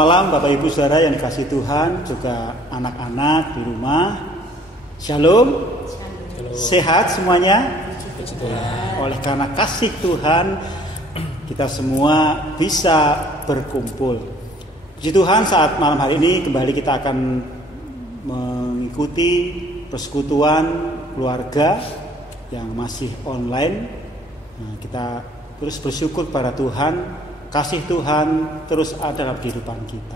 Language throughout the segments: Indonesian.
malam Bapak Ibu Saudara yang dikasihi Tuhan, juga anak-anak di rumah. Shalom. Sehat semuanya? Oleh karena kasih Tuhan, kita semua bisa berkumpul. Puji Tuhan, saat malam hari ini kembali kita akan mengikuti persekutuan keluarga yang masih online. Nah, kita terus bersyukur kepada Tuhan. Kasih Tuhan terus ada dalam kehidupan kita.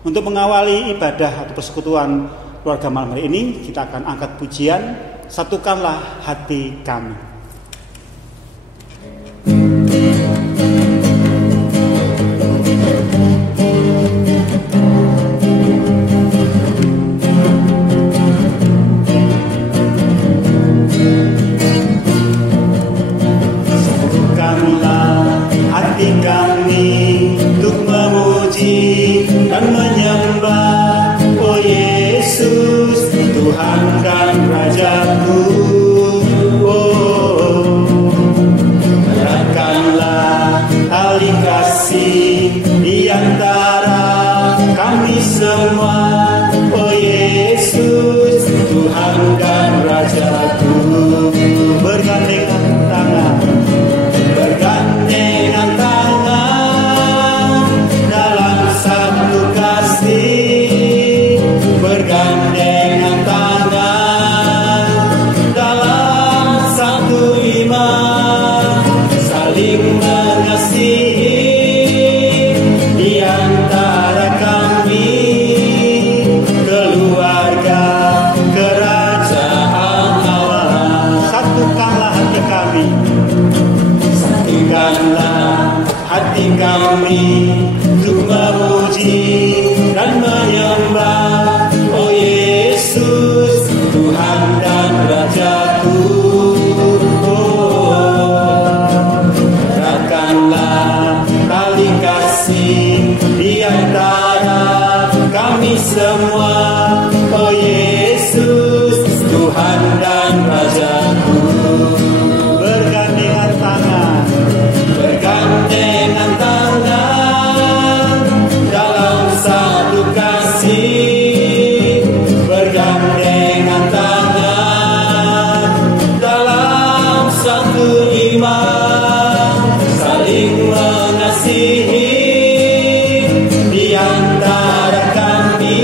Untuk mengawali ibadah atau persekutuan keluarga malam hari ini, kita akan angkat pujian Satukanlah Hati Kami. Satukanlah hati kami untuk memuji dan menyembah, oh Yesus, Tuhan dan Rajaku. Oh, eratkanlah tali kasih di antara kami semua, oh Yesus, Tuhan dan Rajaku. Bergandengan tangan, bergandengan tangan dalam satu kasih, bergandengan tangan dalam satu iman, saling mengasihi di antara kami, keluarga kerajaan Allah. Satukanlah hati kami, satukanlah hati kami untuk memuji dan menyembah, oh Yesus, Tuhan dan Rajaku. Oh, eratkanlah tali kasih di antara kami semua, oh Yesus, Tuhan dan Rajaku. Bergandengan tangan, bergandengan tangan dalam satu kasih, bergandengan tangan dalam satu iman, saling mengasihi di antara kami,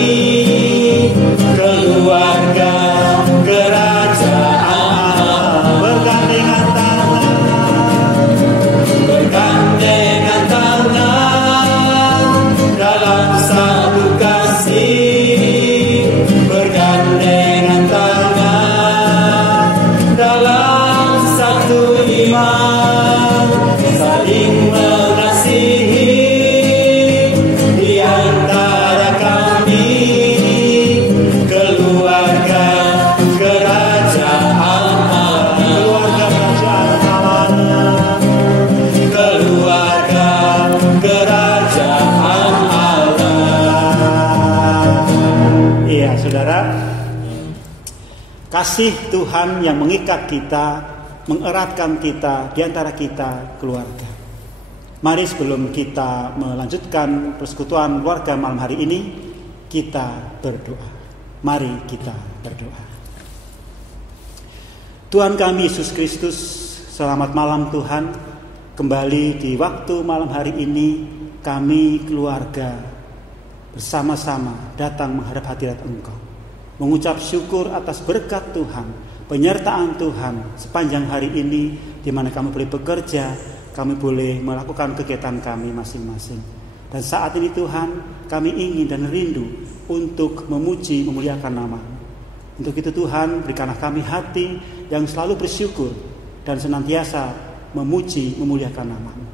keluarga kerajaan Allah. Bergandengan tangan, bergandengan tangan dalam satu kasih, bergandengan tangan dalam satu iman, saling mengasihi di antara kami, keluarga kerajaan Allah. Keluarga kerajaan Allah, keluarga kerajaan Allah. Iya, saudara, kasih Tuhan yang mengikat kita, mengeratkan kita di antara kita keluarga. Mari sebelum kita melanjutkan persekutuan keluarga malam hari ini, kita berdoa. Mari kita berdoa. Tuhan kami Yesus Kristus, selamat malam Tuhan. Kembali di waktu malam hari ini, kami keluarga bersama-sama datang menghadap hadirat Engkau, mengucap syukur atas berkat Tuhan, penyertaan Tuhan sepanjang hari ini, di mana kami boleh bekerja, kami boleh melakukan kegiatan kami masing-masing. Dan saat ini Tuhan, kami ingin dan rindu untuk memuji, memuliakan nama-Mu. Untuk itu Tuhan, berikanlah kami hati yang selalu bersyukur dan senantiasa memuji, memuliakan nama-Mu.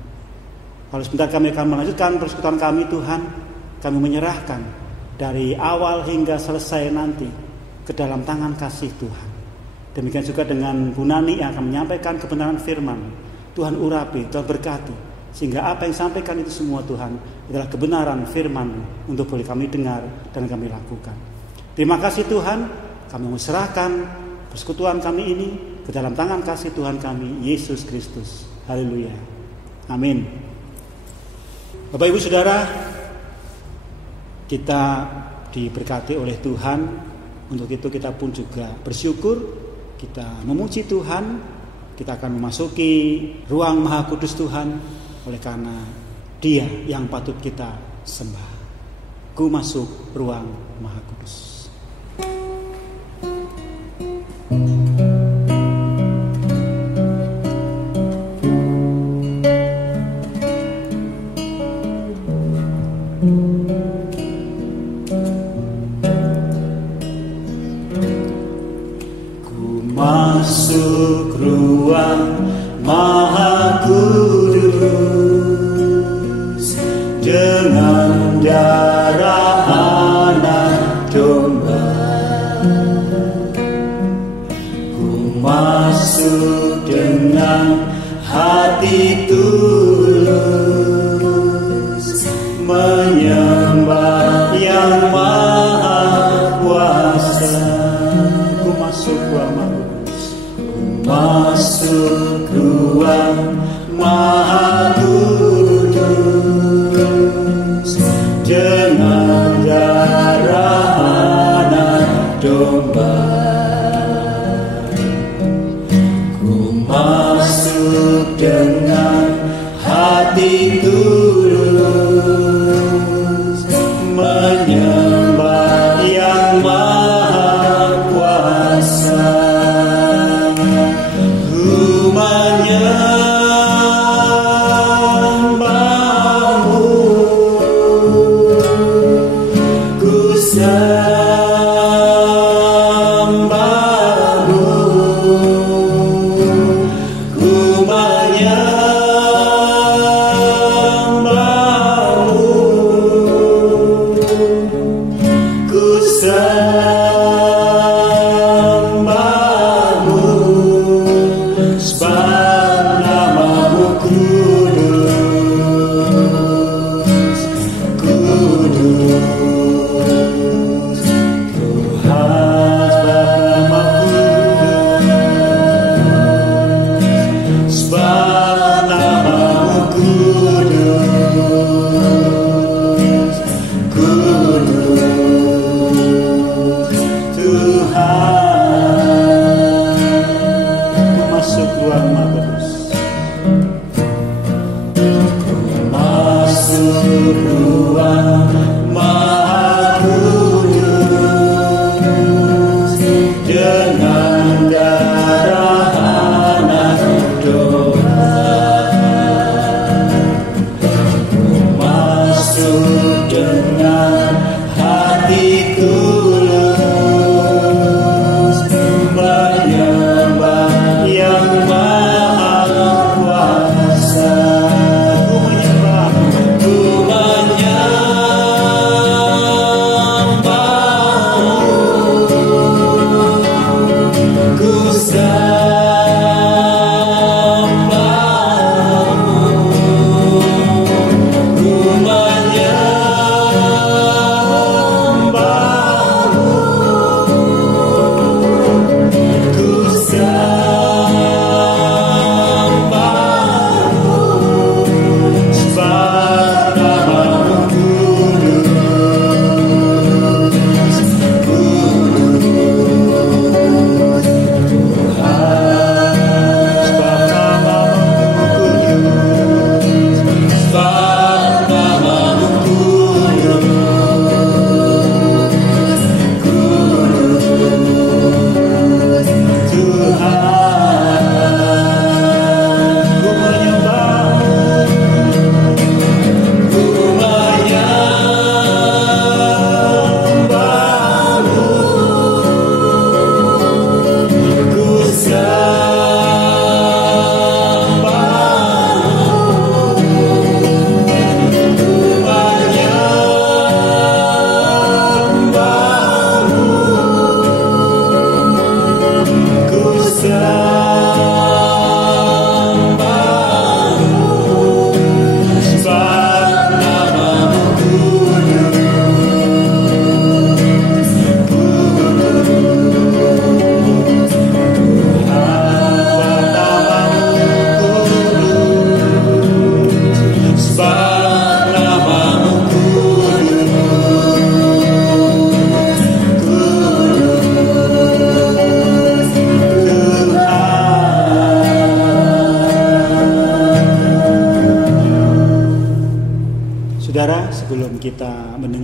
Kalau sebentar kami akan melanjutkan persekutuan kami Tuhan, kami menyerahkan dari awal hingga selesai nanti ke dalam tangan kasih Tuhan. Demikian juga dengan Bu Nani yang akan menyampaikan kebenaran firman. Tuhan urapi, Tuhan berkati, sehingga apa yang disampaikan itu semua Tuhan adalah kebenaran firman untuk boleh kami dengar dan kami lakukan. Terima kasih Tuhan, kami menserahkan persekutuan kami ini ke dalam tangan kasih Tuhan kami, Yesus Kristus. Haleluya. Amin. Bapak Ibu Saudara, Kita diberkati oleh Tuhan. Untuk itu kita pun juga bersyukur, kita memuji Tuhan. Kita akan memasuki ruang Maha Kudus Tuhan, oleh karena Dia yang patut kita sembah. Ku masuk ruang Maha Kudus. Masuk ruang Maha Kudus dengan darah anak domba. Ku masuk dengan hati tulus menyembah yang Maha Kuasa. Ku masuk ruang Maha Kudus. Masuk ruang Maha Kudus dengan darah anak domba. Ku masuk dengan hati tulus menyembah yang Maha Kuasa. Menyembahmu, ku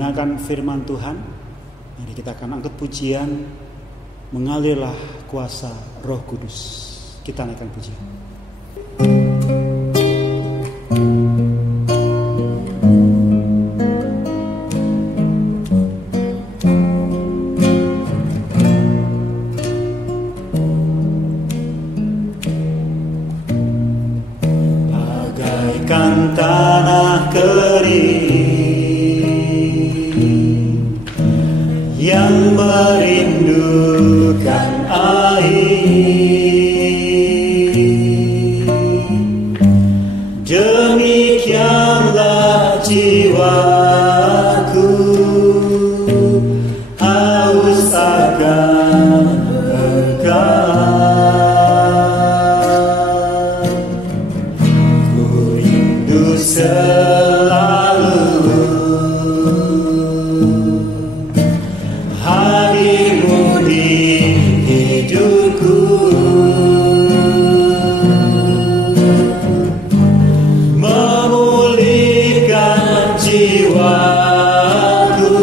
mendengarkan firman Tuhan, mari kita akan angkat pujian, mengalirlah kuasa Roh Kudus. Kita naikkan pujian. Bagaikan tanah kering yang merindukan air, demikianlah jiwaku haus akan Engkau. Ku rindu selalu hadirmu di hidupku, memulihkan jiwaku,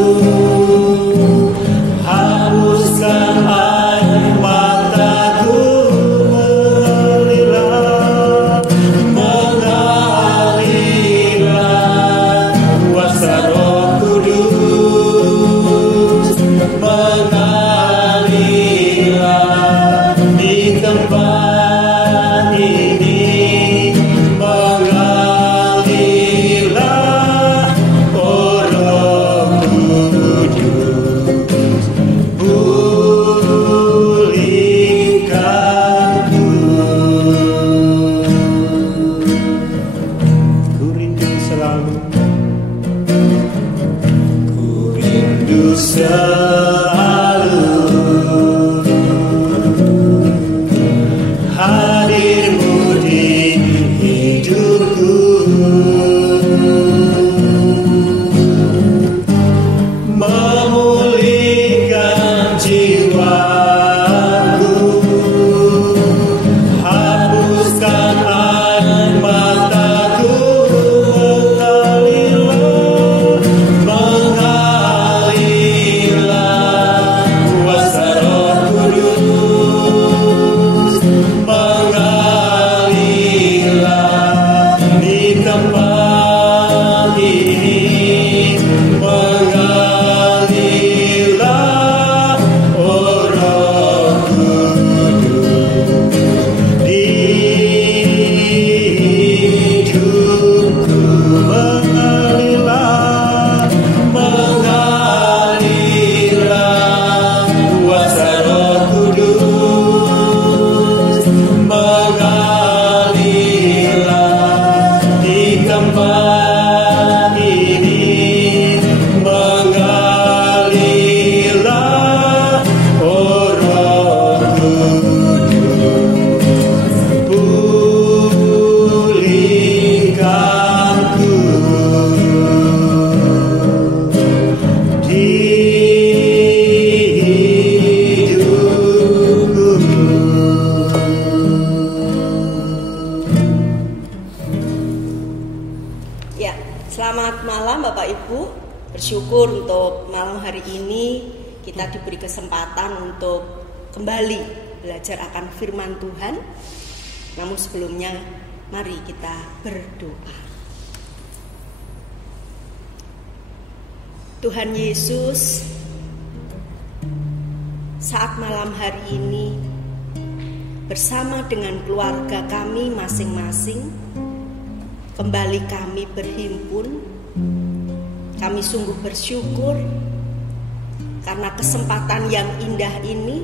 hapuskan air mataku, mengalirlah kuasa Roh Kudus, mengalirlah di tempat ini, mengalirlah, oh Roh Kudus, pulihkanku. Ku rindu selalu, ku rindu selalu hadirmu di hidupku, memulihkan jiwaku, hapuskan air mataku, mengalirlah kuasa Roh Kudus, mengalirlah di tempat ini, mengalirlah, oh Roh Kudus, di hidupku, mengalirlah, mengalirlah kuasa Roh Kudus, mengalirlah di tempat ini, mengalirlah, oh Roh Kudus, pulihkanku di hidupku. Ya, selamat malam Bapak Ibu. Bersyukur untuk malam hari ini kita diberi kesempatan untuk kembali belajar akan firman Tuhan. Namun sebelumnya mari kita berdoa. Tuhan Yesus, saat malam hari ini bersama dengan keluarga kami masing-masing kembali kami berhimpun. Kami sungguh bersyukur karena kesempatan yang indah ini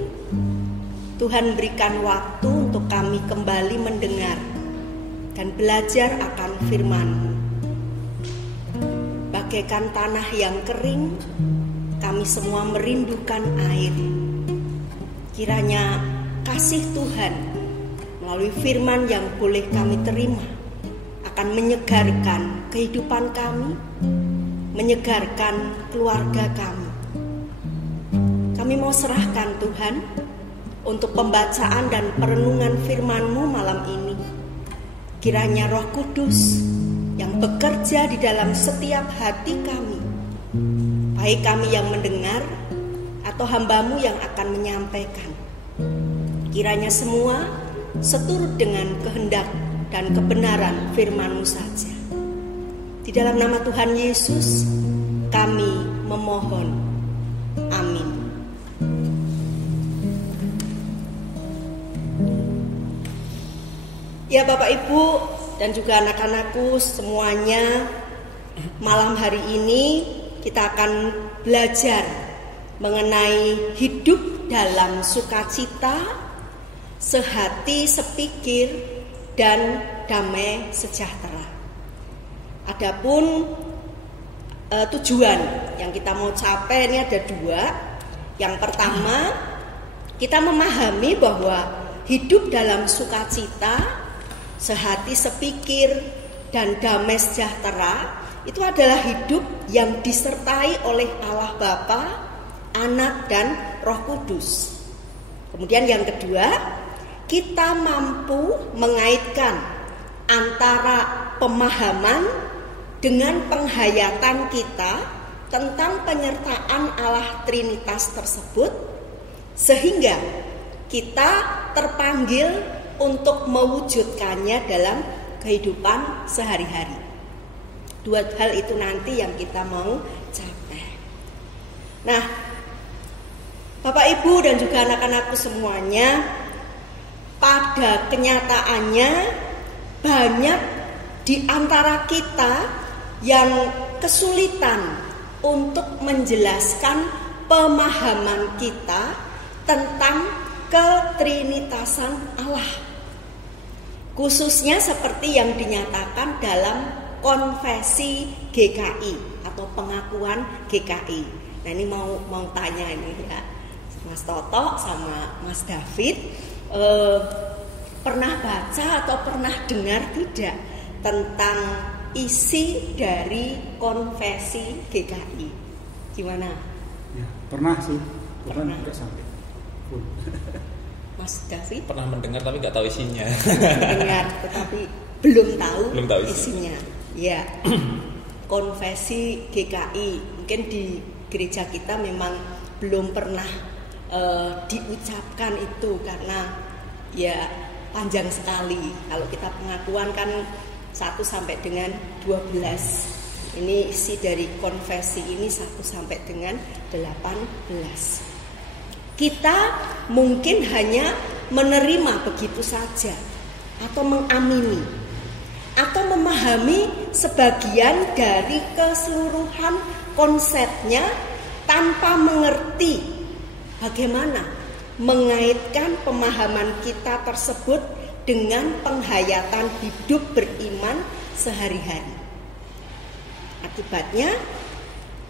Tuhan berikan waktu untuk kami kembali mendengar dan belajar akan firman-Mu. Bagaikan tanah yang kering, kami semua merindukan air. Kiranya kasih Tuhan melalui firman yang boleh kami terima akan menyegarkan kehidupan kami, menyegarkan keluarga kami. Kami mau serahkan Tuhan untuk pembacaan dan perenungan firman-Mu malam ini. Kiranya Roh Kudus yang bekerja di dalam setiap hati kami baik kami yang mendengar atau hamba-Mu yang akan menyampaikan. Kiranya semua seturut dengan kehendak dan kebenaran firman-Mu saja. Di dalam nama Tuhan Yesus kami memohon. Amin. Ya Bapak Ibu dan juga anak-anakku semuanya, malam hari ini kita akan belajar mengenai hidup dalam sukacita, sehati, sepikir, dan damai sejahtera. Adapun tujuan yang kita mau capai ini ada dua. Yang pertama, kita memahami bahwa hidup dalam sukacita, sehati, sepikir, dan damai sejahtera itu adalah hidup yang disertai oleh Allah Bapa, Anak, dan Roh Kudus. Kemudian yang kedua, kita mampu mengaitkan antara pemahaman dengan penghayatan kita tentang penyertaan Allah Trinitas tersebut, sehingga kita terpanggil untuk mewujudkannya dalam kehidupan sehari-hari. Dua hal itu nanti yang kita mau capai. Nah, Bapak Ibu dan juga anak-anakku semuanya, pada kenyataannya banyak di antara kita yang kesulitan untuk menjelaskan pemahaman kita tentang ketrinitasan Allah. Khususnya seperti yang dinyatakan dalam konfesi GKI atau pengakuan GKI. Nah, ini mau tanya ini ya, Mas Toto sama Mas David, pernah baca atau pernah dengar tidak tentang isi dari konfesi GKI? Gimana? Ya, pernah sih, pernah tidak sampai. Mas David? Pernah mendengar tapi nggak tahu isinya. Mendengar tetapi belum tahu isinya. Ya, konfesi GKI mungkin di gereja kita memang belum pernah diucapkan itu karena ya panjang sekali. Kalau kita pengakuan kan 1 sampai dengan 12. Ini isi dari konfesi ini 1 sampai dengan 18. Kita mungkin hanya menerima begitu saja atau mengamini atau memahami sebagian dari keseluruhan konsepnya tanpa mengerti bagaimana mengaitkan pemahaman kita tersebut dengan penghayatan hidup beriman sehari-hari. Akibatnya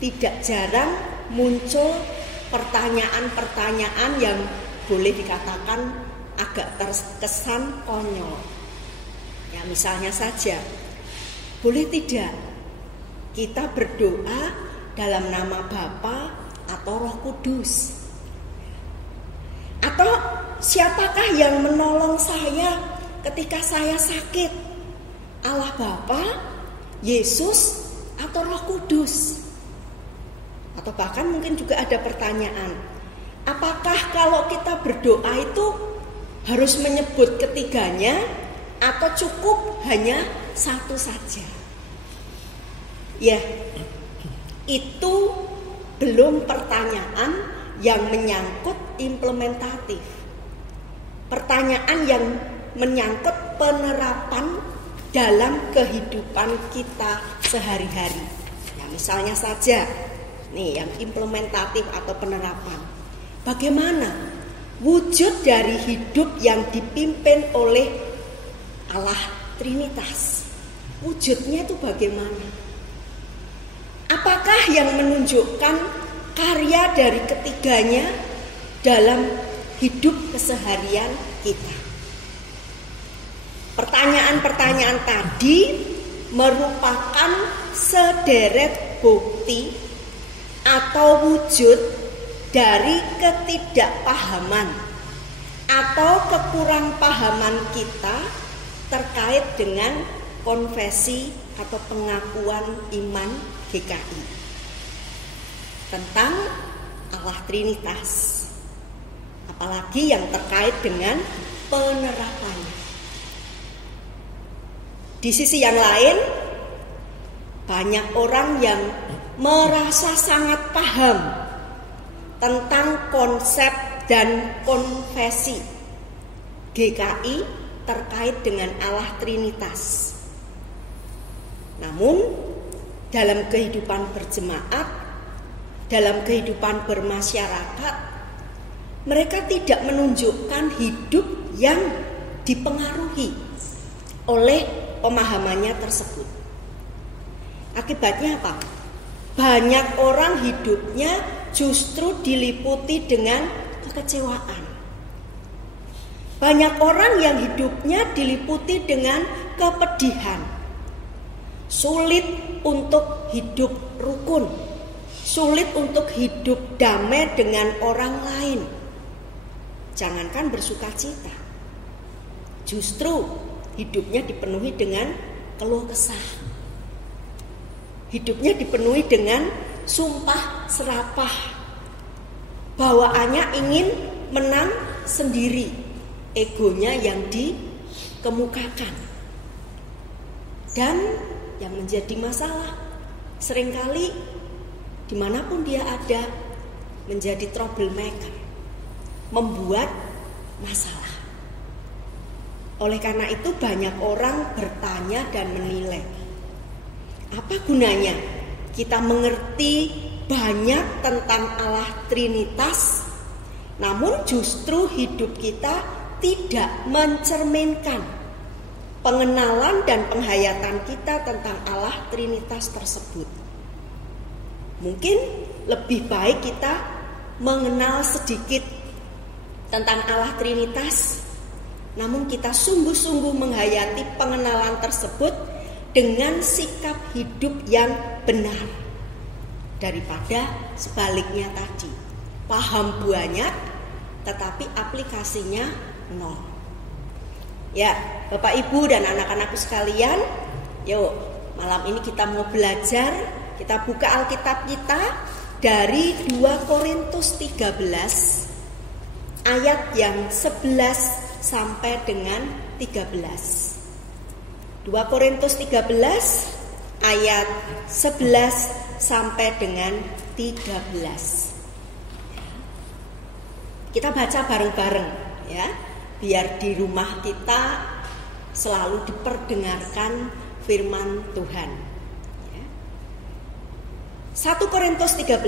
tidak jarang muncul pertanyaan-pertanyaan yang boleh dikatakan agak terkesan konyol. Ya, misalnya saja, boleh tidak kita berdoa dalam nama Bapa atau Roh Kudus? Atau siapakah yang menolong saya ketika saya sakit? Allah Bapa, Yesus, atau Roh Kudus? Atau bahkan mungkin juga ada pertanyaan, apakah kalau kita berdoa itu harus menyebut ketiganya atau cukup hanya satu saja? Ya, itu belum pertanyaan yang menyangkut implementatif. Pertanyaan yang menyangkut penerapan dalam kehidupan kita sehari-hari. Nah, misalnya saja, nih yang implementatif atau penerapan. Bagaimana wujud dari hidup yang dipimpin oleh Allah Trinitas? Wujudnya itu bagaimana? Apakah yang menunjukkan karya dari ketiganya dalam hidup keseharian kita? Pertanyaan-pertanyaan tadi merupakan sederet bukti atau wujud dari ketidakpahaman atau kekurangpahaman kita terkait dengan konfesi atau pengakuan iman GKI. tentang Allah Trinitas, apalagi yang terkait dengan penerapannya. Di sisi yang lain, banyak orang yang merasa sangat paham tentang konsep dan konfesi GKI terkait dengan Allah Trinitas. Namun, dalam kehidupan berjemaat, dalam kehidupan bermasyarakat, mereka tidak menunjukkan hidup yang dipengaruhi oleh pemahamannya tersebut. Akibatnya apa? Banyak orang hidupnya justru diliputi dengan kekecewaan. Banyak orang yang hidupnya diliputi dengan kepedihan. Sulit untuk hidup rukun, sulit untuk hidup damai dengan orang lain. Jangankan bersukacita, justru hidupnya dipenuhi dengan keluh kesah. Hidupnya dipenuhi dengan sumpah serapah. Bawaannya ingin menang sendiri, egonya yang dikemukakan. Dan yang menjadi masalah, seringkali dimanapun dia ada, menjadi troublemaker, membuat masalah. Oleh karena itu banyak orang bertanya dan menilai, apa gunanya kita mengerti banyak tentang Allah Trinitas, namun justru hidup kita tidak mencerminkan pengenalan dan penghayatan kita tentang Allah Trinitas tersebut. Mungkin lebih baik kita mengenal sedikit tentang Allah Trinitas, namun kita sungguh-sungguh menghayati pengenalan tersebut dengan sikap hidup yang benar, daripada sebaliknya tadi, paham banyak tetapi aplikasinya nol. Ya, Bapak Ibu dan anak-anakku sekalian, yuk malam ini kita mau belajar. Kita buka Alkitab kita dari 2 Korintus 13 ayat yang 11 sampai dengan 13. 2 Korintus 13 ayat 11 sampai dengan 13. Kita baca bareng-bareng ya, biar di rumah kita selalu diperdengarkan firman Tuhan. 1 Korintus 13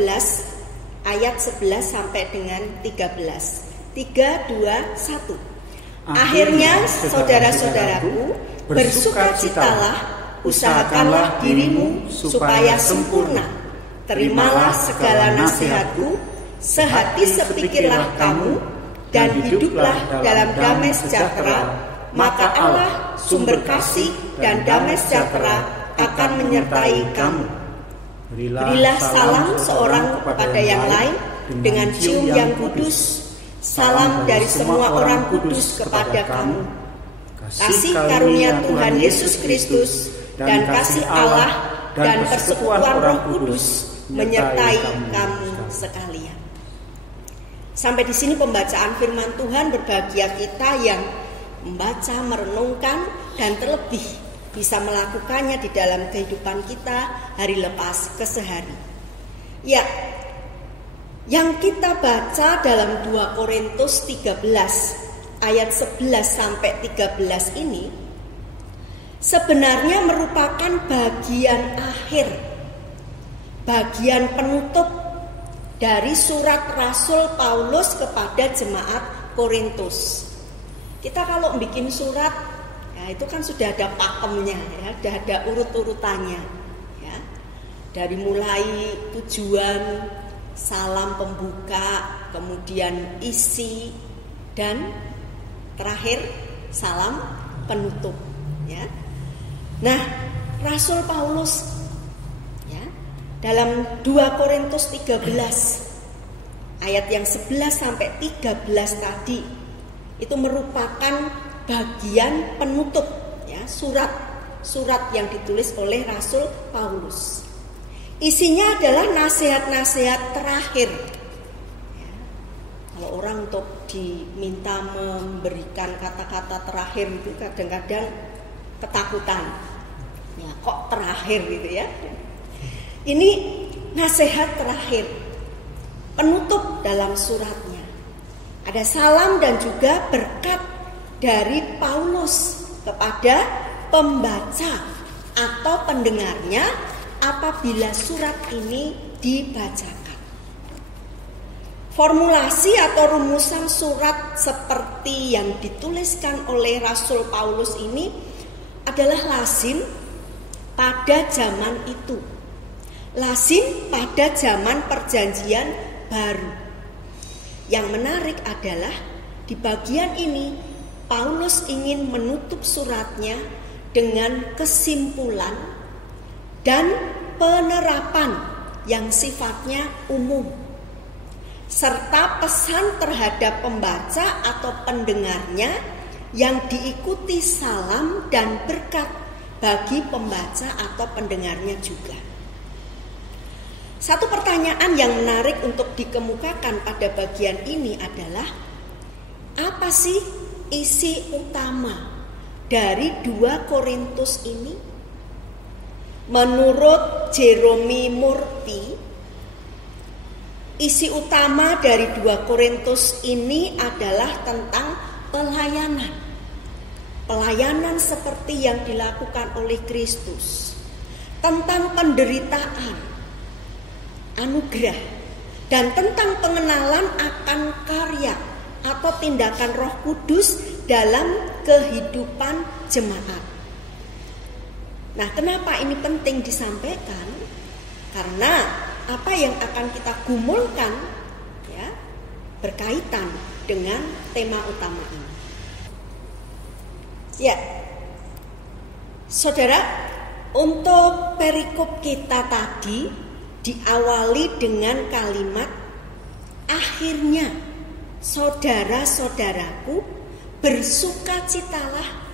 ayat 11 sampai dengan 13. 3, 2, 1. Akhirnya saudara-saudaraku, bersukacitalah, usahakanlah dirimu supaya sempurna. Terimalah segala nasihatku, sehati sepikirlah kamu, dan hiduplah dalam damai sejahtera, maka Allah sumber kasih dan damai sejahtera akan menyertai kamu. Berilah salam seorang kepada yang lain dengan cium yang kudus. Salam dari semua orang kudus kepada kamu. Kasih karunia Tuhan Yesus Kristus dan kasih Allah dan persekutuan Roh Kudus menyertai kamu sekalian. Sampai di sini pembacaan firman Tuhan. Berbahagia kita yang membaca, merenungkan, dan terlebih bisa melakukannya di dalam kehidupan kita hari lepas ke sehari. Ya, yang kita baca dalam 2 Korintus 13 ayat 11 sampai 13 ini sebenarnya merupakan bagian akhir, bagian penutup dari surat Rasul Paulus kepada jemaat Korintus. Kita kalau bikin surat, ya itu kan sudah ada pakemnya, ya, sudah ada urut-urutannya, ya. Dari mulai tujuan, salam pembuka, kemudian isi, dan terakhir salam penutup, ya. Nah, Rasul Paulus ya, dalam 2 Korintus 13 ayat yang 11 sampai 13 tadi itu merupakan bagian penutup ya, surat yang ditulis oleh Rasul Paulus. Isinya adalah nasihat-nasihat terakhir. Kalau orang untuk diminta memberikan kata-kata terakhir itu kadang-kadang ketakutan. Ya, kok terakhir gitu ya. Ini nasihat terakhir, penutup dalam suratnya. Ada salam dan juga berkat dari Paulus kepada pembaca atau pendengarnya apabila surat ini dibacakan. Formulasi atau rumusan surat seperti yang dituliskan oleh Rasul Paulus ini adalah lazim pada zaman itu. Lazim pada zaman perjanjian baru. Yang menarik adalah di bagian ini Paulus ingin menutup suratnya dengan kesimpulan dan penerapan yang sifatnya umum, serta pesan terhadap pembaca atau pendengarnya yang diikuti salam dan berkat bagi pembaca atau pendengarnya juga. Satu pertanyaan yang menarik untuk dikemukakan pada bagian ini adalah, apa sih isi utama dari 2 Korintus ini? Menurut Jerome Murphy, isi utama dari 2 Korintus ini adalah tentang pelayanan. Pelayanan seperti yang dilakukan oleh Kristus, tentang penderitaan, anugerah, dan tentang pengenalan akan karya atau tindakan Roh Kudus dalam kehidupan jemaat. Nah, kenapa ini penting disampaikan? Karena apa yang akan kita gumulkan ya, berkaitan dengan tema utama ini. Ya, saudara, untuk perikop kita tadi diawali dengan kalimat, akhirnya saudara-saudaraku, bersukacitalah,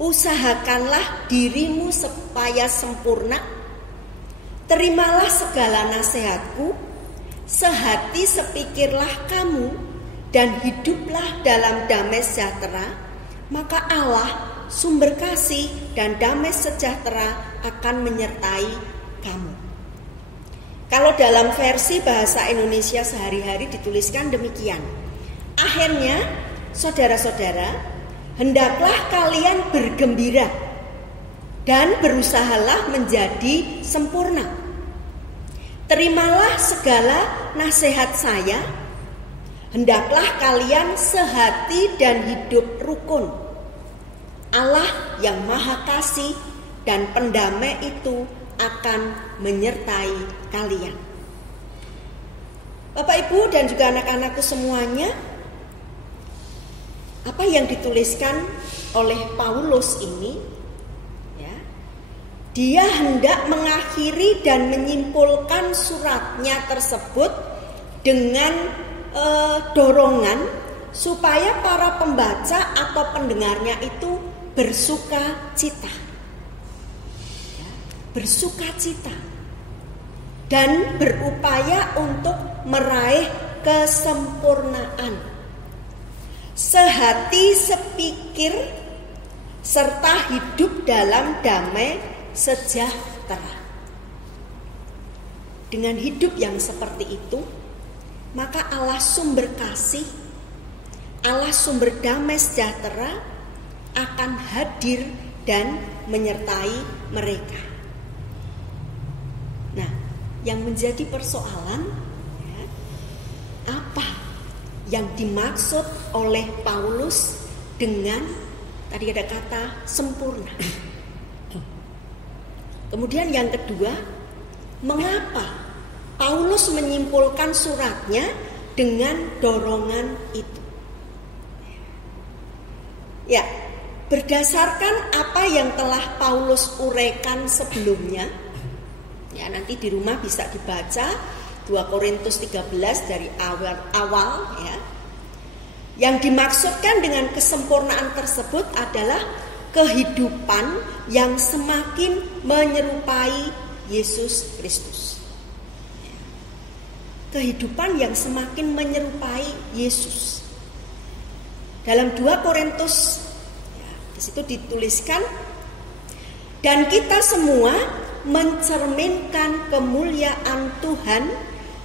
usahakanlah dirimu supaya sempurna, terimalah segala nasihatku, sehati sepikirlah kamu, dan hiduplah dalam damai sejahtera, maka Allah sumber kasih dan damai sejahtera akan menyertai kamu. Kalau dalam versi bahasa Indonesia sehari-hari dituliskan demikian. Akhirnya, saudara-saudara, hendaklah kalian bergembira dan berusahalah menjadi sempurna. Terimalah segala nasihat saya, hendaklah kalian sehati dan hidup rukun. Allah yang Maha Kasih dan Pendamai itu akan menyertai kalian. Bapak, Ibu, dan juga anak-anakku semuanya, apa yang dituliskan oleh Paulus ini, ya, dia hendak mengakhiri dan menyimpulkan suratnya tersebut dengan dorongan supaya para pembaca atau pendengarnya itu bersuka cita. Bersuka cita dan berupaya untuk meraih kesempurnaan, sehati sepikir, serta hidup dalam damai sejahtera. Dengan hidup yang seperti itu, maka Allah sumber kasih, Allah sumber damai sejahtera akan hadir dan menyertai mereka. Nah, yang menjadi persoalan, ya, apa yang dimaksud oleh Paulus dengan tadi ada kata sempurna. Kemudian yang kedua, mengapa Paulus menyimpulkan suratnya dengan dorongan itu? Ya, berdasarkan apa yang telah Paulus uraikan sebelumnya, ya, nanti di rumah bisa dibaca 2 Korintus 13 dari awal ya. Yang dimaksudkan dengan kesempurnaan tersebut adalah kehidupan yang semakin menyerupai Yesus Kristus. kehidupan yang semakin menyerupai Yesus. Dalam 2 Korintus ya, di situ dituliskan, dan kita semua mencerminkan kemuliaan Tuhan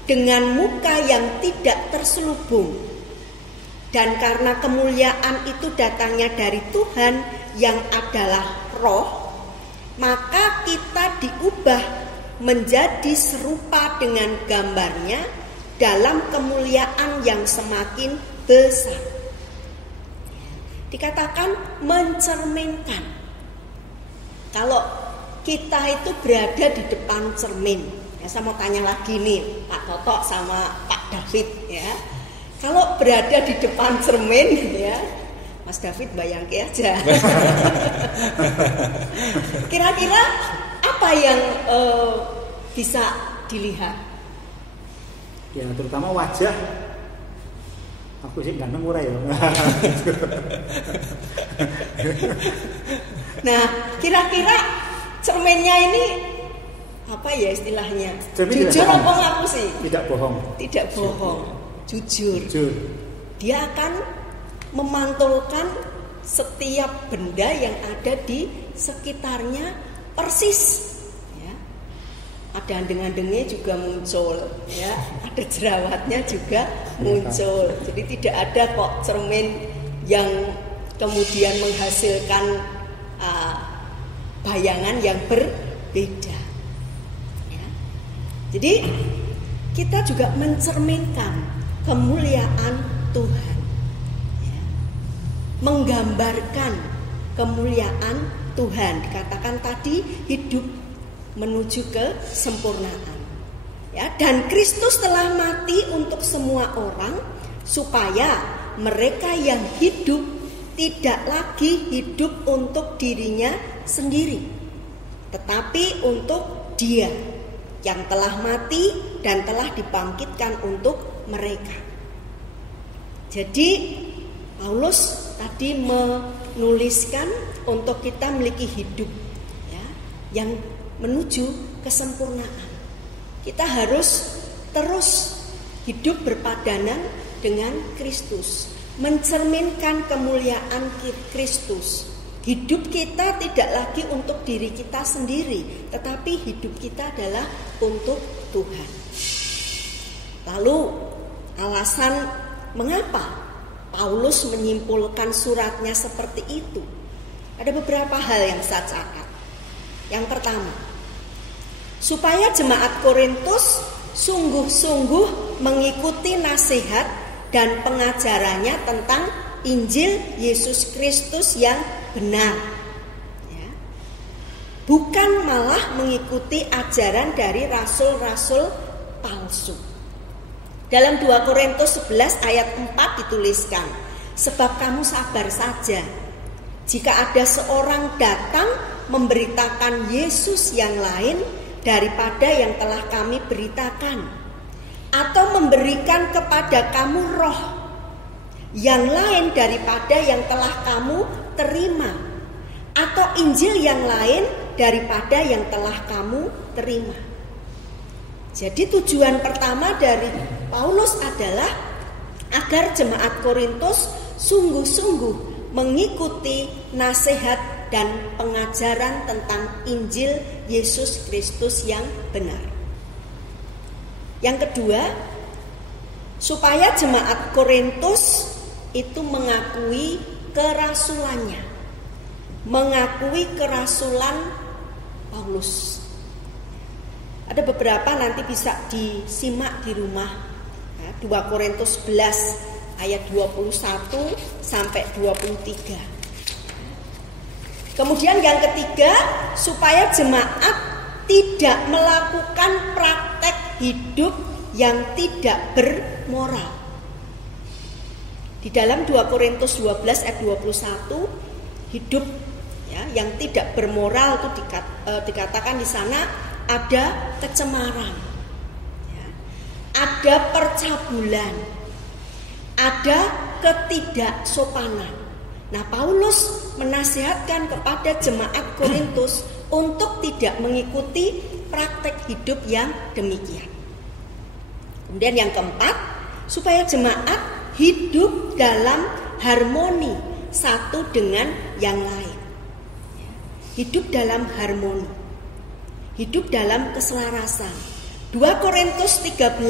dengan muka yang tidak terselubung. Dan karena kemuliaan itu datangnya dari Tuhan yang adalah Roh, maka kita diubah menjadi serupa dengan gambarnya dalam kemuliaan yang semakin besar. Dikatakan mencerminkan. Kalau kita itu berada di depan cermin, ya, saya mau tanya lagi nih Pak Toto sama Pak David ya. Kalau berada di depan cermin ya, Mas David bayangke aja. Kira-kira apa yang bisa dilihat? Ya, terutama wajah. Aku sih ganteng ora ya. Nah, kira-kira cerminnya ini apa ya istilahnya? Cermin jujur apa ngaku sih? Tidak bohong. Tidak bohong. Jujur. Dia akan memantulkan setiap benda yang ada di sekitarnya persis. Ya. Ada andeng-andengnya juga muncul, ya. Ada jerawatnya juga muncul. Jadi tidak ada kok cermin yang kemudian menghasilkan bayangan yang berbeda. Ya. Jadi kita juga mencerminkan kemuliaan Tuhan, ya. Menggambarkan kemuliaan Tuhan. Dikatakan tadi hidup menuju kesempurnaan. Ya, dan Kristus telah mati untuk semua orang supaya mereka yang hidup tidak lagi hidup untuk dirinya sendiri, tetapi untuk Dia yang telah mati dan telah dibangkitkan untuk mereka. Jadi Paulus tadi menuliskan untuk kita memiliki hidup, ya, yang menuju kesempurnaan. Kita harus terus hidup berpadanan dengan Kristus, mencerminkan kemuliaan Kristus. Hidup kita tidak lagi untuk diri kita sendiri, tetapi hidup kita adalah untuk Tuhan. Lalu alasan mengapa Paulus menyimpulkan suratnya seperti itu, ada beberapa hal yang saya catat. Yang pertama, supaya jemaat Korintus sungguh-sungguh mengikuti nasihat dan pengajarannya tentang Injil Yesus Kristus yang benar, ya. Bukan malah mengikuti ajaran dari rasul-rasul palsu. Dalam 2 Korintus 11 ayat 4 dituliskan, sebab kamu sabar saja jika ada seorang datang memberitakan Yesus yang lain daripada yang telah kami beritakan, atau memberikan kepada kamu roh yang lain daripada yang telah kamu terima, atau Injil yang lain daripada yang telah kamu terima. Jadi tujuan pertama dari Paulus adalah agar jemaat Korintus sungguh-sungguh mengikuti nasihat dan pengajaran tentang Injil Yesus Kristus yang benar. Yang kedua, supaya jemaat Korintus itu mengakui kerasulannya, mengakui kerasulan Paulus. Ada beberapa nanti bisa disimak di rumah. 2 Korintus 11 ayat 21 sampai 23. Kemudian yang ketiga, supaya jemaat tidak melakukan praktek hidup yang tidak bermoral. Di dalam 2 Korintus 12 ayat 21, hidup ya, yang tidak bermoral itu dikatakan di sana ada kecemaran, ya, ada percabulan, ada ketidaksopanan. Nah, Paulus menasihatkan kepada jemaat Korintus untuk tidak mengikuti praktek hidup yang demikian. Kemudian yang keempat, supaya jemaat hidup dalam harmoni satu dengan yang lain. Hidup dalam harmoni, hidup dalam keselarasan. 2 Korintus 13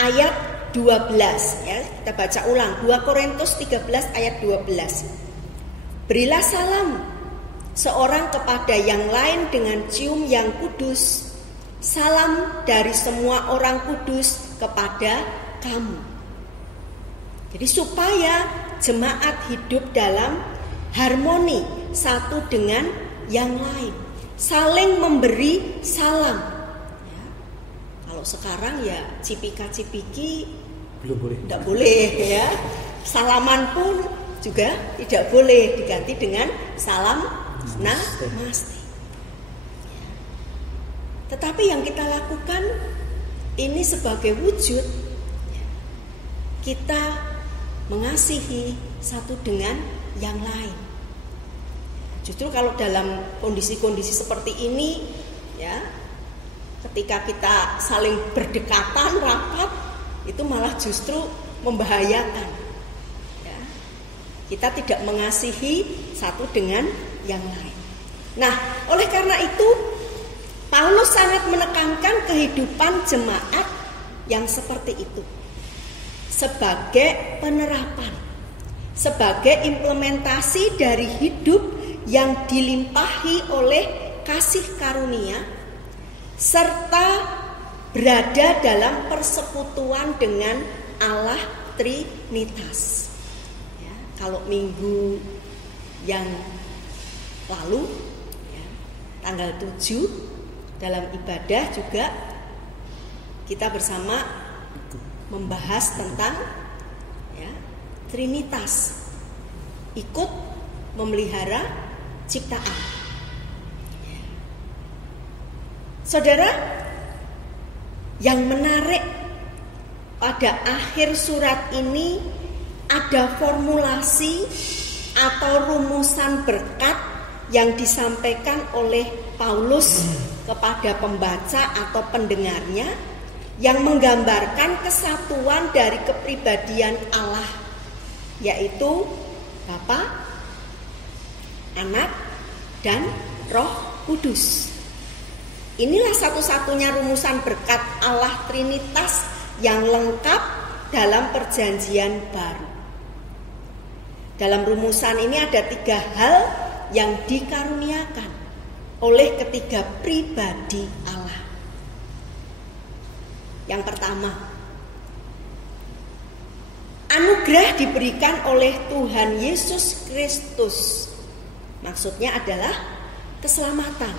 ayat 12 ya, kita baca ulang. 2 Korintus 13 ayat 12. Berilah salam seorang kepada yang lain dengan cium yang kudus. Salam dari semua orang kudus kepada kamu. Jadi supaya jemaat hidup dalam harmoni satu dengan yang lain, saling memberi salam. Ya. Kalau sekarang ya cipika-cipiki belum boleh. Tidak boleh ya. Salaman pun juga tidak boleh, diganti dengan salam namaste. Ya. Tetapi yang kita lakukan ini sebagai wujud ya, kita mengasihi satu dengan yang lain. Justru kalau dalam kondisi-kondisi seperti ini ya, ketika kita saling berdekatan rapat, itu malah justru membahayakan ya. Kita tidak mengasihi satu dengan yang lain. Nah, oleh karena itu Paulus sangat menekankan kehidupan jemaat yang seperti itu sebagai penerapan, sebagai implementasi dari hidup yang dilimpahi oleh kasih karunia serta berada dalam persekutuan dengan Allah Trinitas. Ya, kalau minggu yang lalu ya, tanggal 7 dalam ibadah juga kita bersama membahas tentang ya, Trinitas, ikut memelihara ciptaan. Saudara, yang menarik pada akhir surat ini ada formulasi atau rumusan berkat yang disampaikan oleh Paulus kepada pembaca atau pendengarnya, yang menggambarkan kesatuan dari kepribadian Allah, yaitu Bapa, Anak, dan Roh Kudus. Inilah satu-satunya rumusan berkat Allah Trinitas yang lengkap dalam Perjanjian Baru. Dalam rumusan ini ada 3 hal yang dikaruniakan oleh ketiga pribadi Allah. Yang pertama, anugerah diberikan oleh Tuhan Yesus Kristus. Maksudnya adalah keselamatan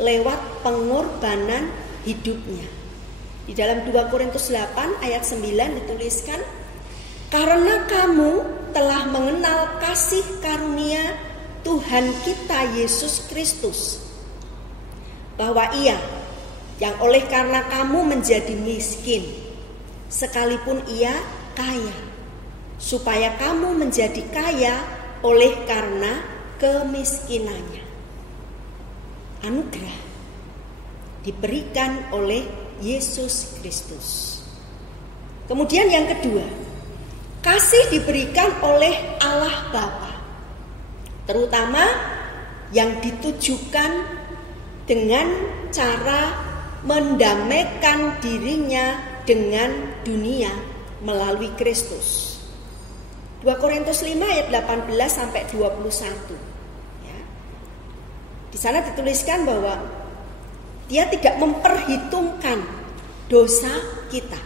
lewat pengorbanan hidupnya. Di dalam 2 Korintus 8 ayat 9 dituliskan, karena kamu telah mengenal kasih karunia Tuhan kita Yesus Kristus, bahwa Ia yang oleh karena kamu menjadi miskin, sekalipun Ia kaya, supaya kamu menjadi kaya oleh karena kemiskinannya. Anugerah diberikan oleh Yesus Kristus. Kemudian yang kedua, kasih diberikan oleh Allah Bapa, terutama yang ditujukan dengan cara mendamaikan dirinya dengan dunia melalui Kristus. 2 Korintus 5 ayat 18 sampai 21. Ya. Di sana dituliskan bahwa Dia tidak memperhitungkan dosa kita.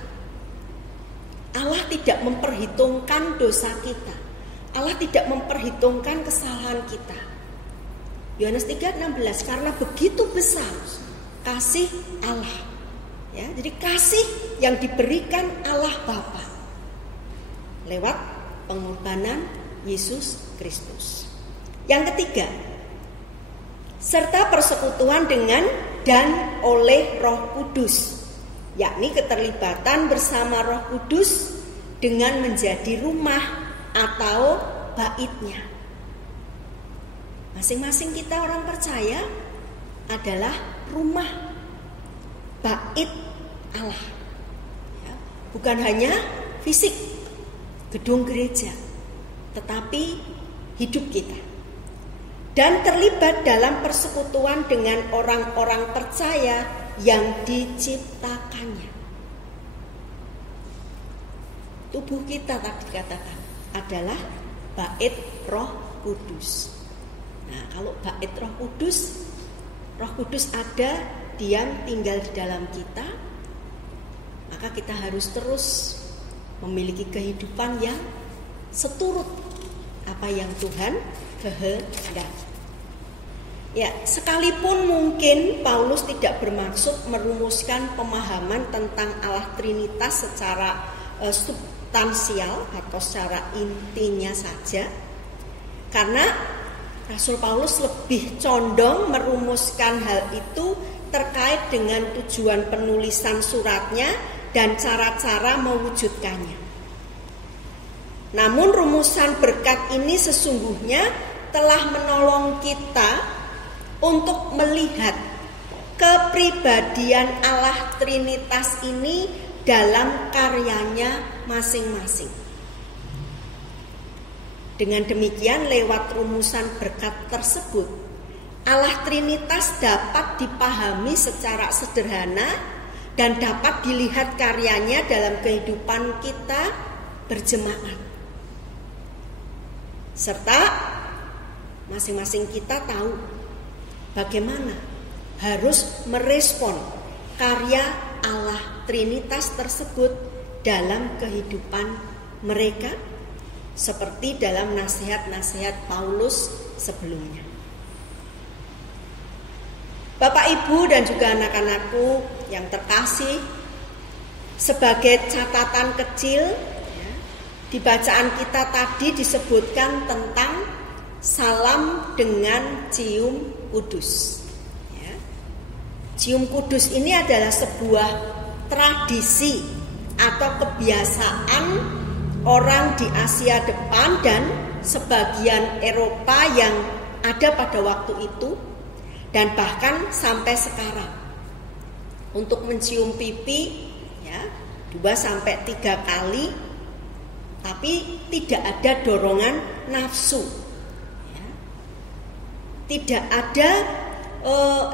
Allah tidak memperhitungkan dosa kita. Allah tidak memperhitungkan kesalahan kita. Yohanes 3:16, karena begitu besar kasih Allah. Ya, jadi kasih yang diberikan Allah Bapa lewat pengorbanan Yesus Kristus. Yang ketiga, serta persekutuan dengan dan oleh Roh Kudus, yakni keterlibatan bersama Roh Kudus dengan menjadi rumah atau baitnya. Masing-masing kita orang percaya adalah rumah, bait Allah. bukan hanya fisik gedung gereja, tetapi hidup kita. Dan terlibat dalam persekutuan dengan orang-orang percaya yang diciptakannya. Tubuh kita tadi dikatakan adalah bait Roh Kudus. Nah, kalau bait Roh Kudus ada, diam, tinggal di dalam kita, maka kita harus terus memiliki kehidupan yang seturut apa yang Tuhan kehendaki. Ya, sekalipun mungkin Paulus tidak bermaksud merumuskan pemahaman tentang Allah Trinitas secara substansial atau secara intinya saja, karena Rasul Paulus lebih condong merumuskan hal itu terkait dengan tujuan penulisan suratnya dan cara-cara mewujudkannya. Namun rumusan berkat ini sesungguhnya telah menolong kita untuk melihat kepribadian Allah Trinitas ini dalam karyanya masing-masing. Dengan demikian, lewat rumusan berkat tersebut, Allah Trinitas dapat dipahami secara sederhana dan dapat dilihat karyanya dalam kehidupan kita berjemaat. Serta masing-masing kita tahu bagaimana harus merespon karya Allah Trinitas tersebut dalam kehidupan mereka, seperti dalam nasihat-nasihat Paulus sebelumnya. Bapak, Ibu, dan juga anak-anakku yang terkasih, sebagai catatan kecil, di bacaan kita tadi disebutkan tentang salam dengan cium kudus. Cium kudus ini adalah sebuah tradisi atau kebiasaan orang di Asia depan dan sebagian Eropa yang ada pada waktu itu, dan bahkan sampai sekarang. Untuk mencium pipi 2-3 kali, tapi tidak ada dorongan nafsu, tidak ada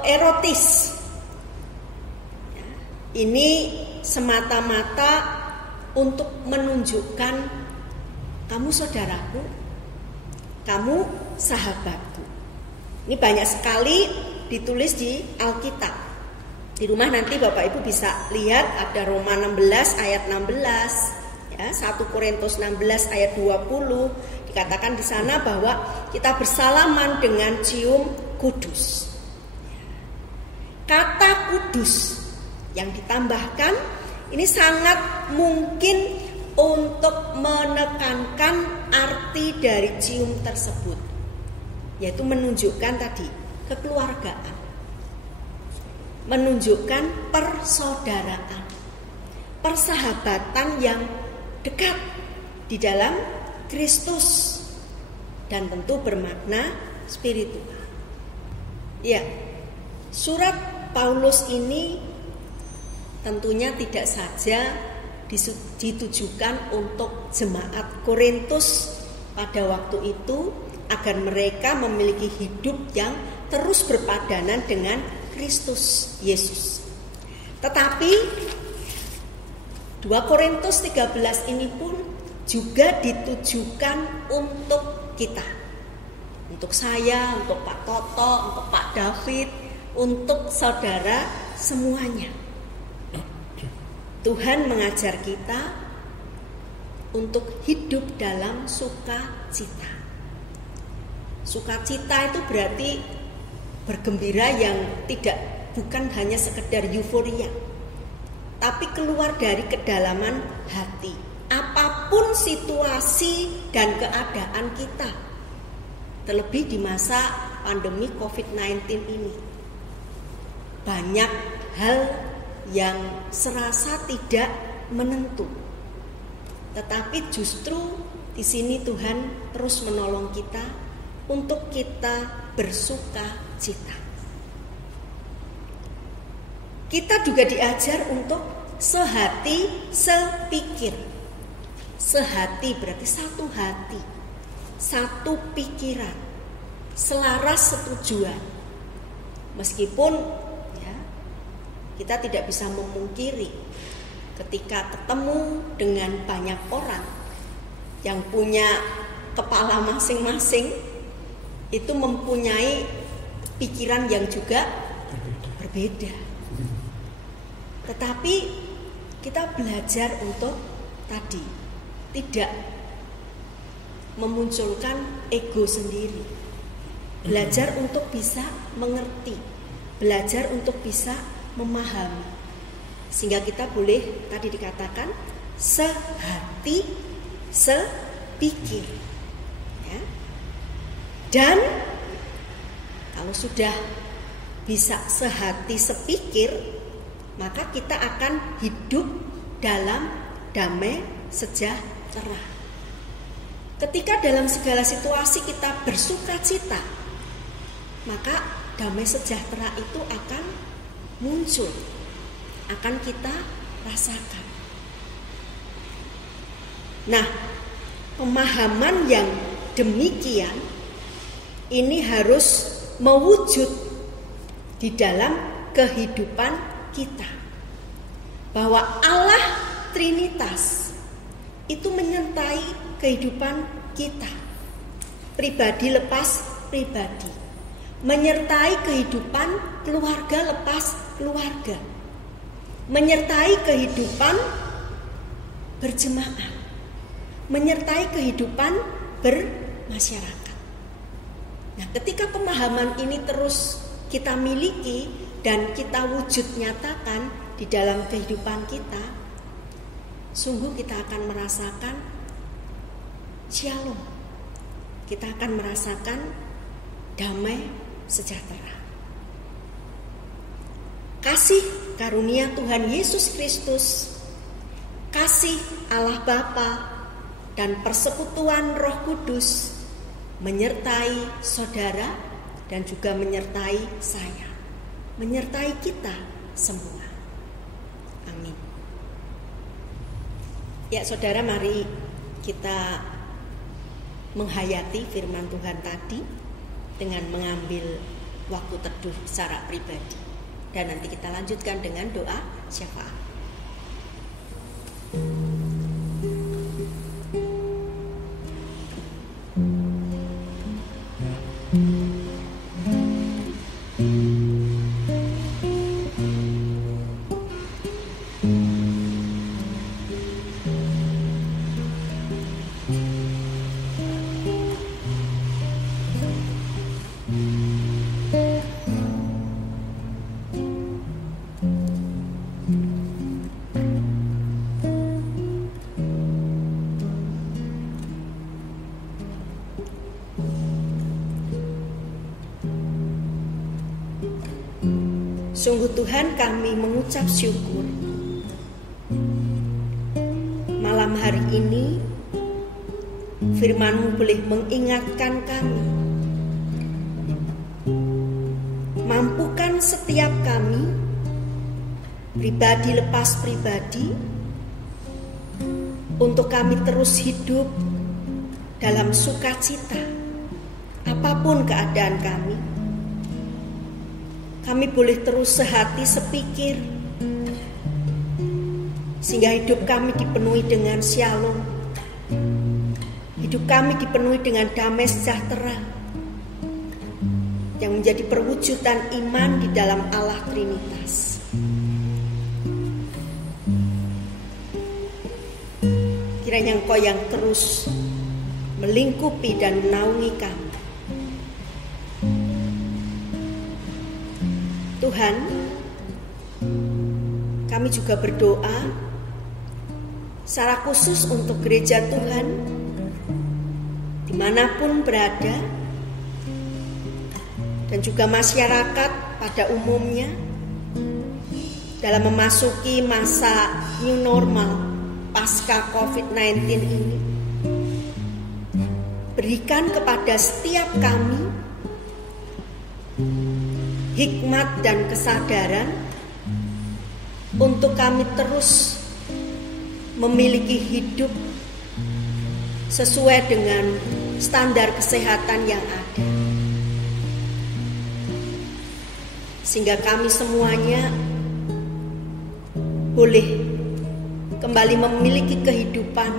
erotis. Ini semata-mata untuk menunjukkan kamu saudaraku, kamu sahabatku. Ini banyak sekali ditulis di Alkitab. Di rumah nanti Bapak Ibu bisa lihat, ada Roma 16 ayat 16, 1 Korintus 16 ayat 20. Dikatakan di sana bahwa kita bersalaman dengan cium kudus. Kata kudus yang ditambahkan ini sangat mungkin untuk menekankan arti dari cium tersebut, yaitu menunjukkan tadi kekeluargaan, menunjukkan persaudaraan, persahabatan yang dekat di dalam Kristus, dan tentu bermakna spiritual. Ya, surat Paulus ini tentunya tidak saja ditujukan untuk jemaat Korintus pada waktu itu, agar mereka memiliki hidup yang terus berpadanan dengan Kristus Yesus. Tetapi 2 Korintus 13 ini pun juga ditujukan untuk kita, untuk saya, untuk Pak Toto, untuk Pak David, untuk saudara semuanya. Tuhan mengajar kita untuk hidup dalam sukacita. Sukacita itu berarti bergembira yang bukan hanya sekedar euforia, tapi keluar dari kedalaman hati. Apapun situasi dan keadaan kita, terlebih di masa pandemi COVID-19 ini, banyak hal yang serasa tidak menentu, tetapi justru di sini Tuhan terus menolong kita untuk kita bersuka cita. Kita juga diajar untuk sehati, sepikir. Sehati berarti satu hati, satu pikiran, selaras setujuan. Meskipun ya, kita tidak bisa memungkiri ketika ketemu dengan banyak orang yang punya kepala masing-masing, itu mempunyai pikiran yang juga berbeda. Tetapi kita belajar untuk tadi tidak memunculkan ego sendiri. Belajar untuk bisa mengerti, belajar untuk bisa memahami. Sehingga kita boleh tadi dikatakan sehati, sepikir. Ya. Dan kalau sudah bisa sehati sepikir, maka kita akan hidup dalam damai sejahtera. Ketika dalam segala situasi kita bersuka cita, maka damai sejahtera itu akan muncul, akan kita rasakan. Nah, pemahaman yang demikian ini harus mewujud di dalam kehidupan kita, bahwa Allah Trinitas itu menyertai kehidupan kita, pribadi lepas pribadi, menyertai kehidupan keluarga lepas keluarga, menyertai kehidupan berjemaah, menyertai kehidupan bermasyarakat. Nah, ketika pemahaman ini terus kita miliki dan kita wujud nyatakan di dalam kehidupan kita, sungguh kita akan merasakan shalom. Kita akan merasakan damai sejahtera. Kasih karunia Tuhan Yesus Kristus, kasih Allah Bapa, dan persekutuan Roh Kudus menyertai saudara dan juga menyertai saya, menyertai kita semua. Amin. Ya saudara, mari kita menghayati firman Tuhan tadi dengan mengambil waktu teduh secara pribadi. Dan nanti kita lanjutkan dengan doa syafaat. Sungguh Tuhan, kami mengucap syukur malam hari ini firman-Mu boleh mengingatkan kami, mampukan setiap kami pribadi lepas pribadi untuk kami terus hidup dalam sukacita apapun keadaan kami. Kami boleh terus sehati sepikir, sehingga hidup kami dipenuhi dengan shalom, hidup kami dipenuhi dengan damai sejahtera yang menjadi perwujudan iman di dalam Allah Trinitas. Kiranya Engkau yang terus melingkupi dan menaungi kami. Tuhan, kami juga berdoa secara khusus untuk gereja Tuhan dimanapun berada, dan juga masyarakat pada umumnya dalam memasuki masa new normal pasca COVID-19 ini. Berikan kepada setiap kami hikmat dan kesadaran untuk kami terus memiliki hidup sesuai dengan standar kesehatan yang ada, sehingga kami semuanya boleh kembali memiliki kehidupan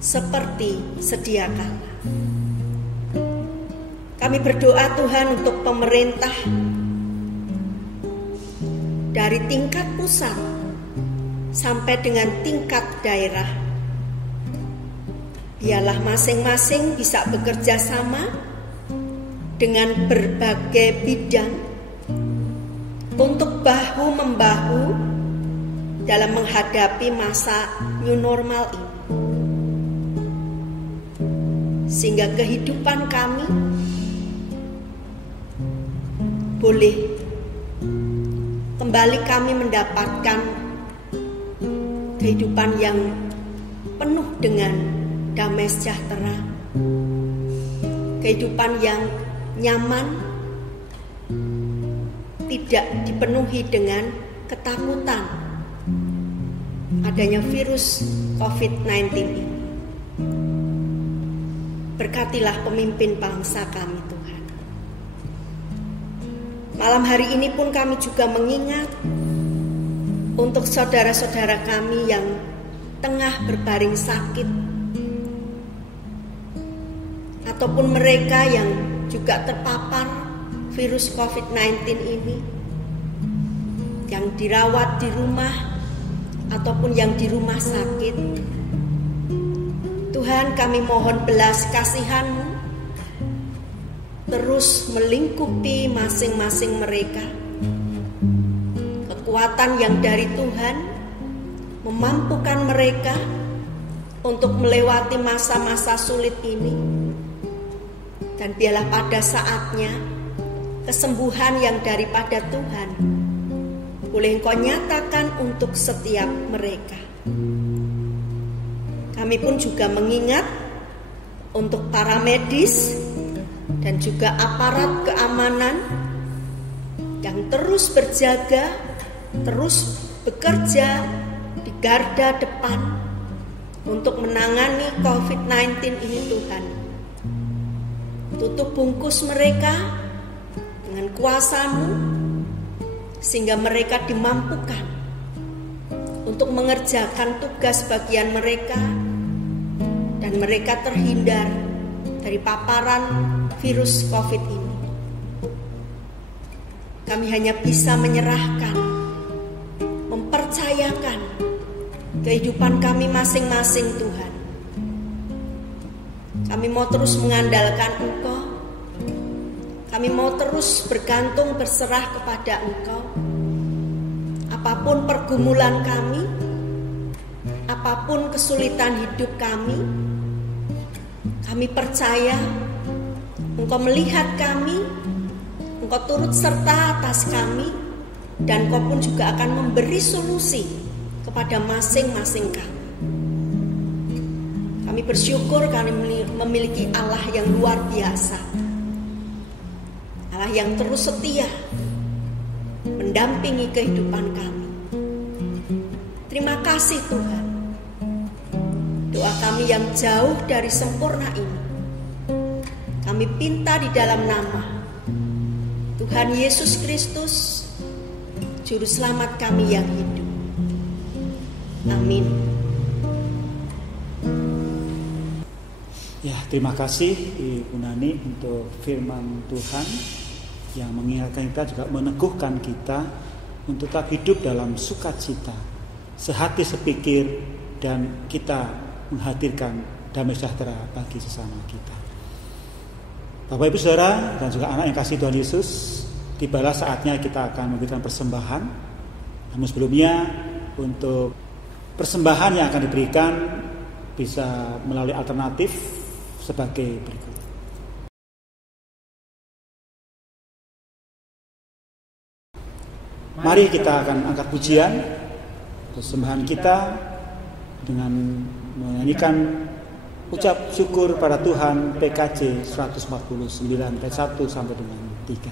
seperti sedia kala. Kami berdoa Tuhan untuk pemerintah dari tingkat pusat sampai dengan tingkat daerah. Biarlah masing-masing bisa bekerja sama dengan berbagai bidang untuk bahu-membahu dalam menghadapi masa new normal ini. Sehingga kehidupan kami boleh kembali kami mendapatkan kehidupan yang penuh dengan damai sejahtera, kehidupan yang nyaman, tidak dipenuhi dengan ketakutan adanya virus COVID-19 ini. Berkatilah pemimpin bangsa kami Tuhan. Malam hari ini pun kami juga mengingat untuk saudara-saudara kami yang tengah berbaring sakit, ataupun mereka yang juga terpapar virus COVID-19 ini, yang dirawat di rumah ataupun yang di rumah sakit. Tuhan, kami mohon belas kasihan-Mu terus melingkupi masing-masing mereka. Kekuatan yang dari Tuhan memampukan mereka untuk melewati masa-masa sulit ini. Dan biarlah pada saatnya kesembuhan yang daripada Tuhan boleh Engkau nyatakan untuk setiap mereka. Kami pun juga mengingat untuk para medis dan juga aparat keamanan yang terus berjaga, terus bekerja di garda depan untuk menangani COVID-19 ini Tuhan. Tutup bungkus mereka dengan kuasa-Mu, sehingga mereka dimampukan untuk mengerjakan tugas bagian mereka, dan mereka terhindar dari paparan virus COVID ini. Kami hanya bisa menyerahkan, mempercayakan kehidupan kami masing-masing Tuhan. Kami mau terus mengandalkan Engkau. Kami mau terus bergantung berserah kepada Engkau. Apapun pergumulan kami, apapun kesulitan hidup kami percaya Engkau melihat kami, Engkau turut serta atas kami, dan Engkau pun juga akan memberi solusi kepada masing-masing kami. Kami bersyukur kami memiliki Allah yang luar biasa, Allah yang terus setia mendampingi kehidupan kami. Terima kasih Tuhan. Doa kami yang jauh dari sempurna ini kami pinta di dalam nama Tuhan Yesus Kristus, Juru Selamat kami yang hidup. Amin. Ya, terima kasih Ibu Nani untuk firman Tuhan yang mengingatkan kita, juga meneguhkan kita untuk tetap hidup dalam sukacita, sehati sepikir, dan kita menghadirkan damai sejahtera bagi sesama kita. Bapak Ibu Saudara dan juga anak yang kasih Tuhan Yesus, tibalah saatnya kita akan memberikan persembahan. Namun sebelumnya, untuk persembahan yang akan diberikan bisa melalui alternatif sebagai berikut. Mari kita akan angkat pujian persembahan kita dengan menyanyikan ucap syukur pada Tuhan, PKJ 149 ayat 1 sampai dengan 3.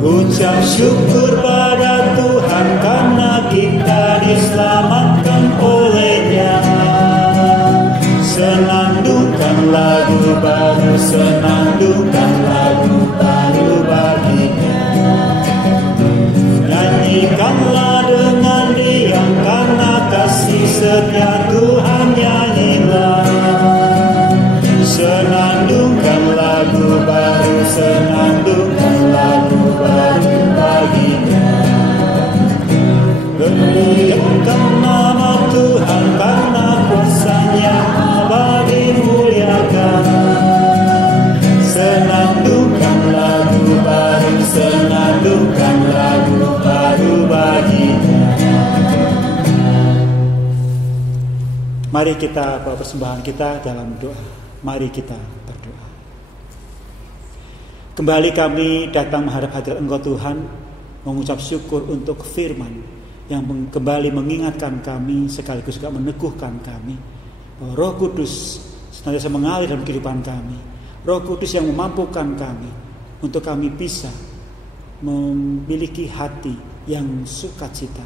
Ucap syukur pada Tuhan karena kita diselamatkan oleh-Nya. Senandungkan lagu baru, senandungkan lagu baru bagi-Nya. Nyanyikanlah dengan diam karena kasih setia Tuhan nyanyilah. Senandungkan lagu baru, senandungkan lagu baru bagi-Nya. Muliakan nama Tuhan karena kuasa-Nya abadi muliakan. Senandungkan lagu baru, senandungkan lagu baru bagi-Nya. Mari kita bawa persembahan kita dalam doa. Mari kita berdoa. Kembali kami datang menghadap hadirat Engkau Tuhan, mengucap syukur untuk firman yang kembali mengingatkan kami sekaligus juga meneguhkan kami bahwa Roh Kudus senantiasa mengalir dalam kehidupan kami. Roh Kudus yang memampukan kami untuk kami bisa memiliki hati yang sukacita,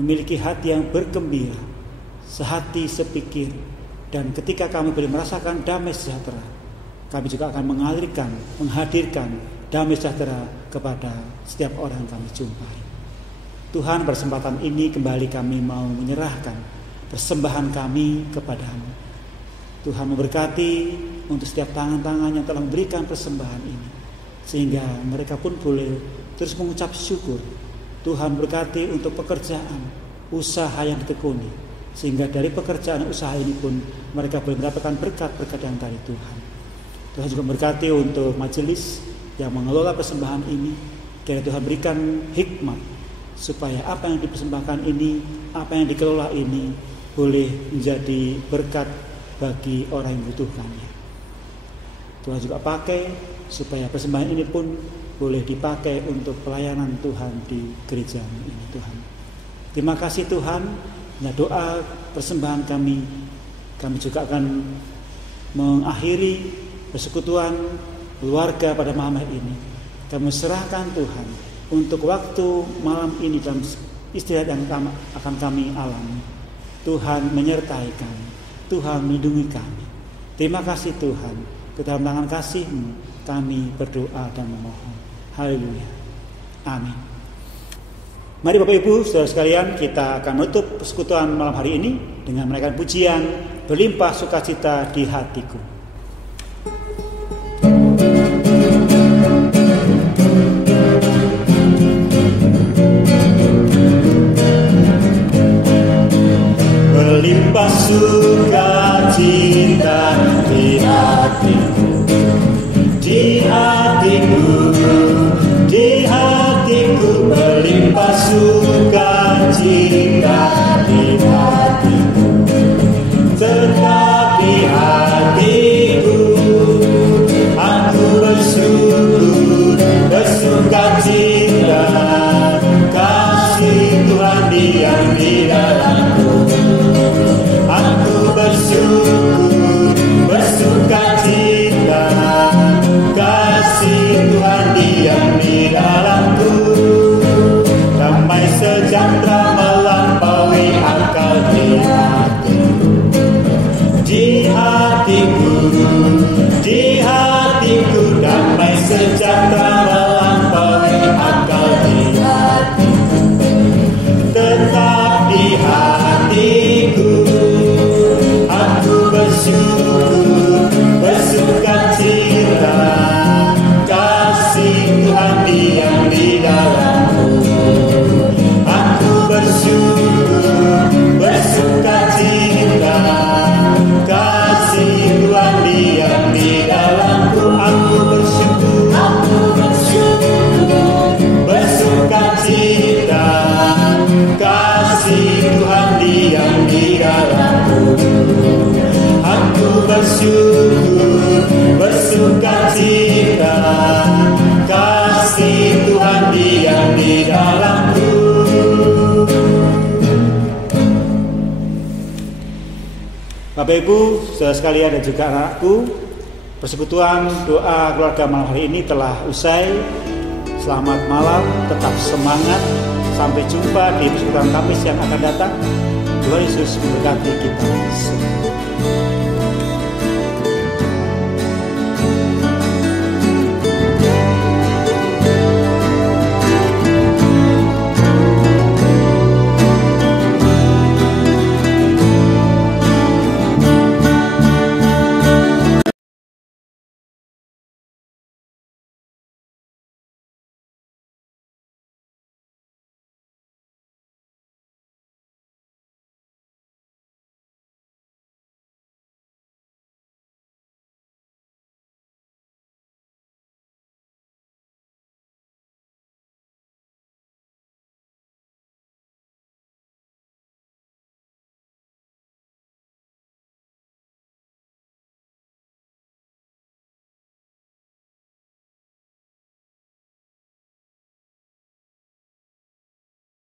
memiliki hati yang bergembira, sehati sepikir. Dan ketika kami boleh merasakan damai sejahtera, kami juga akan mengalirkan, menghadirkan damai sejahtera kepada setiap orang yang kami jumpai. Tuhan, kesempatan ini kembali kami mau menyerahkan persembahan kami kepadamu. Tuhan memberkati untuk setiap tangan-tangan yang telah memberikan persembahan ini, sehingga mereka pun boleh terus mengucap syukur. Tuhan berkati untuk pekerjaan, usaha yang ditekuni, sehingga dari pekerjaan usaha ini pun mereka boleh mendapatkan berkat-berkat yang dari Tuhan. Tuhan juga berkati untuk majelis yang mengelola persembahan ini. Kiranya Tuhan berikan hikmat supaya apa yang dipersembahkan ini, apa yang dikelola ini boleh menjadi berkat bagi orang yang membutuhkannya. Tuhan juga pakai supaya persembahan ini pun boleh dipakai untuk pelayanan Tuhan di gereja ini, Tuhan. Terima kasih Tuhan. Nah, doa persembahan kami juga akan mengakhiri persekutuan keluarga pada malam hari ini. Kami serahkan Tuhan untuk waktu malam ini dalam istirahat yang akan kami alami. Tuhan menyertai kami, Tuhan melindungi kami. Terima kasih Tuhan, ke dalam tangan kasih-Mu kami berdoa dan memohon. Haleluya. Amin. Mari Bapak Ibu, saudara sekalian, kita akan menutup persekutuan malam hari ini dengan menaikkan pujian Berlimpah Sukacita di Hatiku. Berlimpah sukacita di hatiku, di hatiku, di hatiku, berlimpah sukacita di hatiku, tetap di hatiku, aku bersyukur, bersukacita, kasih Tuhan diam di dalamku, aku bersyukur, bersukacita, kasih Tuhan diam di dalamku. Damai sejahtera melampaui akal di hatiku, di hatiku, di hatiku, damai sejahtera melampaui akal di hatiku, tetap di hatiku, aku bersyukur, bersukacita, kasih Tuhan diam di dalamku, aku bersyukur, bersukacita, kasih Tuhan diam di dalamku, aku bersyukur, bersukacita, kasih Tuhan diam di dalamku, aku bersyukur, bersukacita, kasih Tuhan diam di dalamku. Bapak Ibu, saudara sekalian dan juga anakku, Persekutuan doa keluarga malam hari ini telah usai. Selamat malam, tetap semangat. Sampai jumpa di persekutuan Kamis yang akan datang. Tuhan Yesus memberkati kita semua.